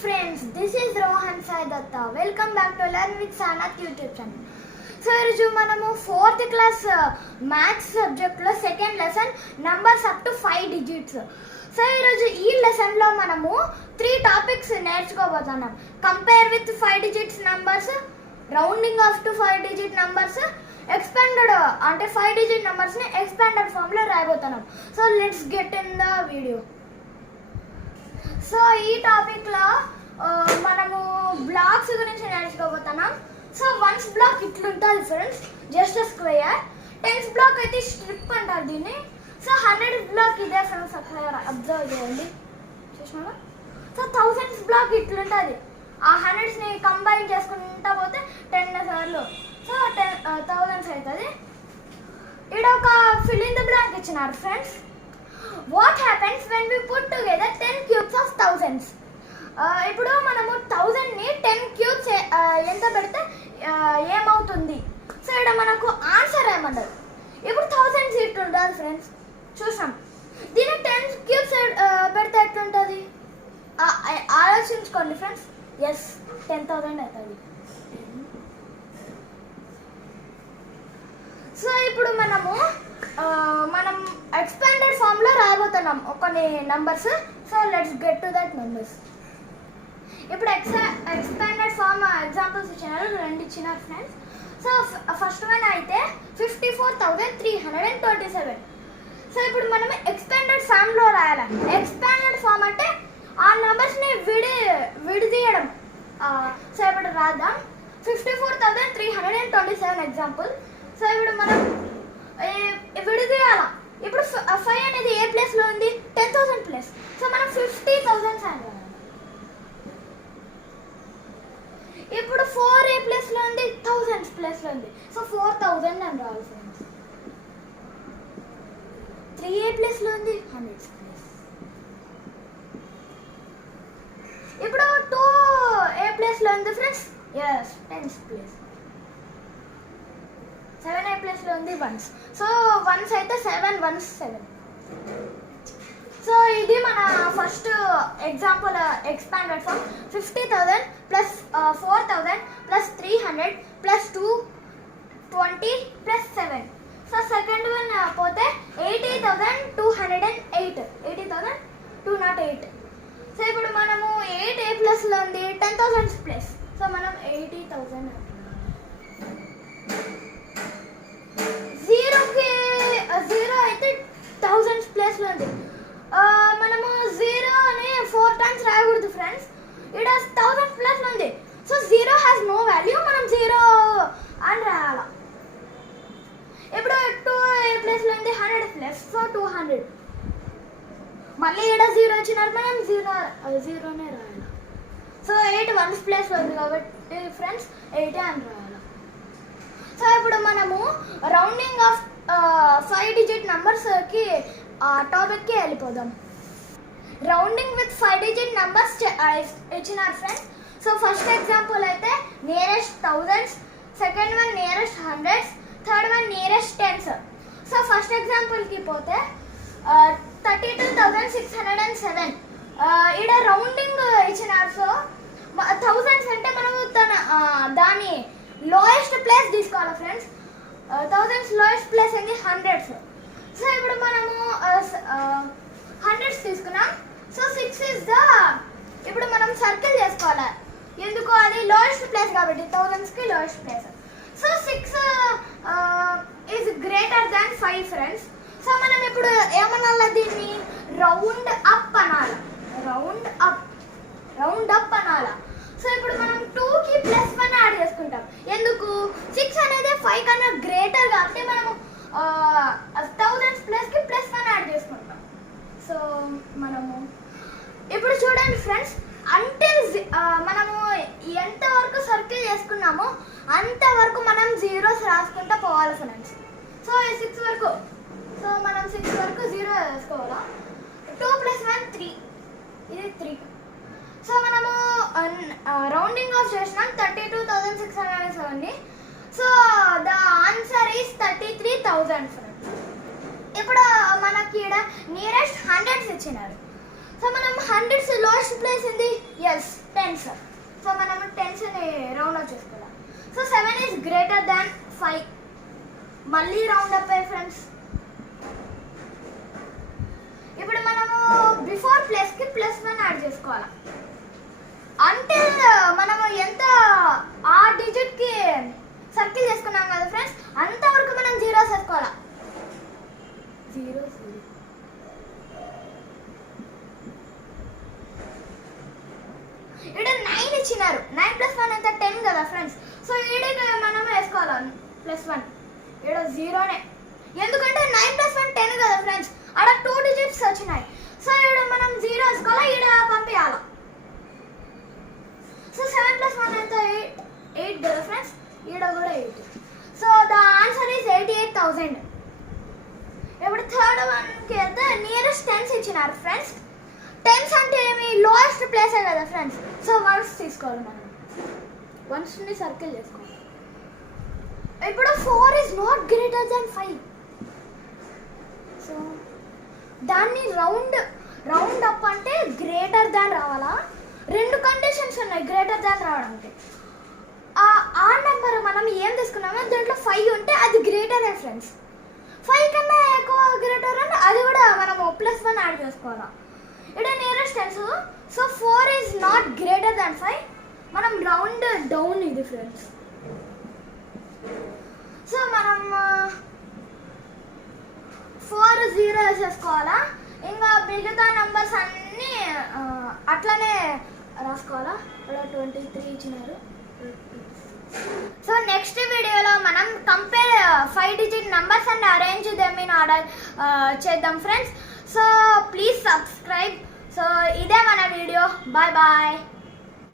friends, this is Rohan Sai Datta. Welcome back to Learn with Sanath YouTube channel. So ఈరోజు మనము 4th class maths subject లో second lesson numbers up to 5 digits. So ఈరోజు ఈ lesson లో మనము 3 topics నేర్చుకోబోతున్నాం. Compare with 5 digits numbers, rounding off to 5 digit numbers, expanded అంటే 5 digit numbers ని ఎక్స్పాండెడ్ ఫామ్ లో రాయబోతున్నాం. So let's get in the video. So ఈ టాపిక్ లో మనము బ్లాక్స్ గురించి నేర్చుకోబోతున్నాం. సో వన్స్ బ్లాక్ ఇట్లుంటుంది friends, just square. Tens block అయితే స్ట్రిప్ అంటారు దీన్ని. సో 100 బ్లాక్ ఇదే ఫ్రెండ్స్, అబ్జర్వ్ చేయండి, చూసినా. సో 1000 బ్లాక్ ఇట్లుంటుంది. ఆ 100s ని కంబైన్ చేసుకుంటా పోతే 10 సార్లు సో 1000s అవుతుంది. ఇక్కడ ఒక ఫిల్ ఇన్ ద బ్లాంక్ ఇచ్చినారు friends. What happens when we put together 10 cubes of thousands. ఇప్పుడు మనము 1000 ని 10 క్యూబ్స్ ఎంత పెడితే ఏమవుతుంది? సో ఇక్కడ మనకు ఆన్సర్ ఏమన్నారు. ఇప్పుడు 1000 సీట్లు ఉంటుంది ఫ్రెండ్స్, చూసాం. దీన్ని 10 క్యూబ్స్ పెడితే ఎట్లుంటుంది ఆలోచించుకోండి ఫ్రెండ్స్. ఎస్, 10,000 అవుతుంది. సో ఇప్పుడు మనం ఎక్స్పాండెడ్ ఫామ్ లో రాయబోతున్నాం కొన్ని numbers. So let's get to that numbers. ఇప్పుడు ఎక్స్పాండెడ్ ఫామ్ ఎగ్జాంపుల్స్ ఇచ్చినారు, 2 ఇచ్చినారు ఫ్రెండ్స్. సో ఫస్ట్ వన్ అయితే 54,327. సో ఇప్పుడు మనం ఎక్స్పాండెడ్ ఫామ్ లో రాయాలి. ఎక్స్పాండెడ్ ఫామ్ అంటే ఆ నంబర్స్ ని విడదీయడం. సో ఇప్పుడు రాద్దాం. 54,327 ఎగ్జాంపుల్. సో ఇప్పుడు మనం విడదీయాల. ఇప్పుడు 5 అనేది ఏ ప్లేస్ లో ఉంది? 10,000 ప్లేస్. సో మనం 50,000 రాయాలి. ఇప్పుడు 4 ఏ ప్లేస్ లో ఉంది? 1000 ప్లేస్ లో ఉంది. సో 4,000 అని రావాలి ఫ్రెండ్స్. 3 ఏ ప్లేస్ లో ఉంది? 100 ప్లేస్. ఇప్పుడు 2 ఏ ప్లేస్ లో ఉంది ఫ్రెండ్స్? Yes, 10 place. 7 ఏ ప్లేస్ లో ఉంది? 1s. సో 1s అయితే 7 1s 7. సో ఇది మన first example expanded form. 50,000 plus 4,000 plus 300 plus 220 plus 7. So second one పోతే 80,208. 80,208. సో ఇప్పుడు మనము 8 ఏ ప్లస్ లో ఉంది? 10,000 ప్లస్. సో మనం 80,000. 0 అయితే 1000 ప్లేస్ లో ఉంది. మనము 0 అని 4 టైమ్స్ రాయకూడదు ఫ్రెండ్స్. ఇక్కడ 1000 ప్లేస్ లో ఉంది. సో 0 హ్యాస్ నో వాల్యూ, మనం 0 అని రాయాల. ఇప్పుడు 2 ఏ ప్లేస్ లో ఉంది? 100 ప్లేస్. సో 200. మళ్ళీ ఇక్కడ 0 వచ్చినారు, మనం 0నే రాయాలి. సో 8 1s ప్లేస్ లో ఉంది కాబట్టి ఫ్రెండ్స్ 8 అని రాయాలి. సో ఇప్పుడు మనము రౌండింగ్ ఆఫ్ 5 డిజిట్ నంబర్స్ కి టాపిక్ కి వెళ్ళిపోదాం. రౌండింగ్ విత్ 5 డిజిట్ నంబర్స్ ఇచ్చినారు ఫ్రెండ్స్. సో ఫస్ట్ ఎగ్జాంపుల్ అయితే nearest thousands, second one nearest hundreds, third one nearest tens. So first example కి పోతే 32,607. ఇక్కడ రౌండింగ్ ఇచ్చినారు. సో థౌజండ్స్ అంటే మనము దాని లోయెస్ట్ ప్లేస్ తీసుకోవాలి ఫ్రెండ్స్. 1000s లోయెస్ట్ ప్లేస్ ఏంటి? 100s. సో ఇప్పుడు మనము 100s తీసుకున్నాం. సో 6 ఇస్ ద, ఇప్పుడు మనం సర్కిల్ చేసుకోవాలి. ఎందుకు? అది లోయెస్ట్ ప్లేస్ కాబట్టి 1000s కి lowest place. So 6 is greater than 5 friends. So మనం ఇప్పుడు ఏమనాలి? దీన్ని రౌండ్ అప్ అనాలి. రౌండ్ అప్ అనాలి. సో ఇప్పుడు మనం 2 కి +1 యాడ్ చేసుకుంటాం. ఎందుకు? 6 అనేది 5 కన్నా గ్రేటర్ కాబట్టి మనము 1000s ప్లేస్ కి +1 యాడ్ చేసుకుంటాం. సో మనము ఇప్పుడు చూడండి ఫ్రెండ్స్, అంటిల్ మనము ఎంత వరకు సర్కిల్ చేసుకున్నామో అంతవరకు మనం 0s రాసుకుంటా పోవాలి ఫ్రెండ్స్. సో 6 వరకు, సో మనం 6 వరకు 0 వేసుకోవాలా. 2 + 1 3, ఇది 3. సో మనము రౌండింగ్ ఆఫ్ చేసినాం 32,607. So the answer is 33,000 friends. ఇప్పుడు మనకి ఇక్కడ నియరెస్ట్ 100s ఇచ్చినారు. సో మనం 100s లోయెస్ట్ ప్లేస్ ఉంది. ఎస్, ఇక్కడ 9 ఇచ్చినారు. 9 + 1 ఎంత 10 కదా ఫ్రెండ్స్. సో ఈడకి మనం వేసుకోవాలి +1. ఇక్కడ 0నే, ఎందుకంటే 9 + 1 10 కదా ఫ్రెండ్స్. అక్కడ 2 డిజిట్స్ వచ్చినాయి. సో ఇక్కడ మనం 0 వేసుకోవాలి, ఇక్కడ పంపించాలి. సో 7 + 1 ఎంత 8 కదా ఫ్రెండ్స్. ఇక్కడ కూడా 8. So the answer is 88,000. ఇప్పుడు థర్డ్ వన్కి వెళ్తే నియరెస్ట్ టెన్స్ ఇచ్చినారు ఫ్రెండ్స్. టెన్స్ అంటే ఏమి, లోయెస్ట్ ప్లేసే కదా ఫ్రెండ్స్. సో వన్స్ తీసుకోవాలి, మనం వన్స్ని సర్కిల్ చేసుకోవాలి. ఇప్పుడు 4 is not greater than 5. So దాన్ని రౌండ్ అప్ అంటే గ్రేటర్ దాన్ రావాలా. 2 కండిషన్స్ ఉన్నాయి గ్రేటర్ దాన్ రావడానికి. ఆ నెంబర్ మనం ఏం తీసుకున్నామో దాంట్లో 5 ఉంటే అది గ్రేటరే ఫ్రెండ్స్. 5 కన్నా ఎక్కువ గ్రేటర్ అంటే అది కూడా మనము +1 యాడ్ చేసుకోవాలా. ఇక్కడ nearest tens. So 4 is not greater than 5. మనం రౌండ్ డౌన్ ఇది ఫ్రెండ్స్. సో మనం 4 0 వేసేసుకోవాలా. ఇంకా మిగతా నంబర్స్ అన్నీ అట్లనే రాసుకోవాలా. ఇక్కడ 23 ఇచ్చినారు. సో నెక్స్ట్ వీడియోలో మనం compare 5 digit numbers and arrange them in order చేద్దాం friends. So please subscribe. So ఇదే మన వీడియో. Bye bye.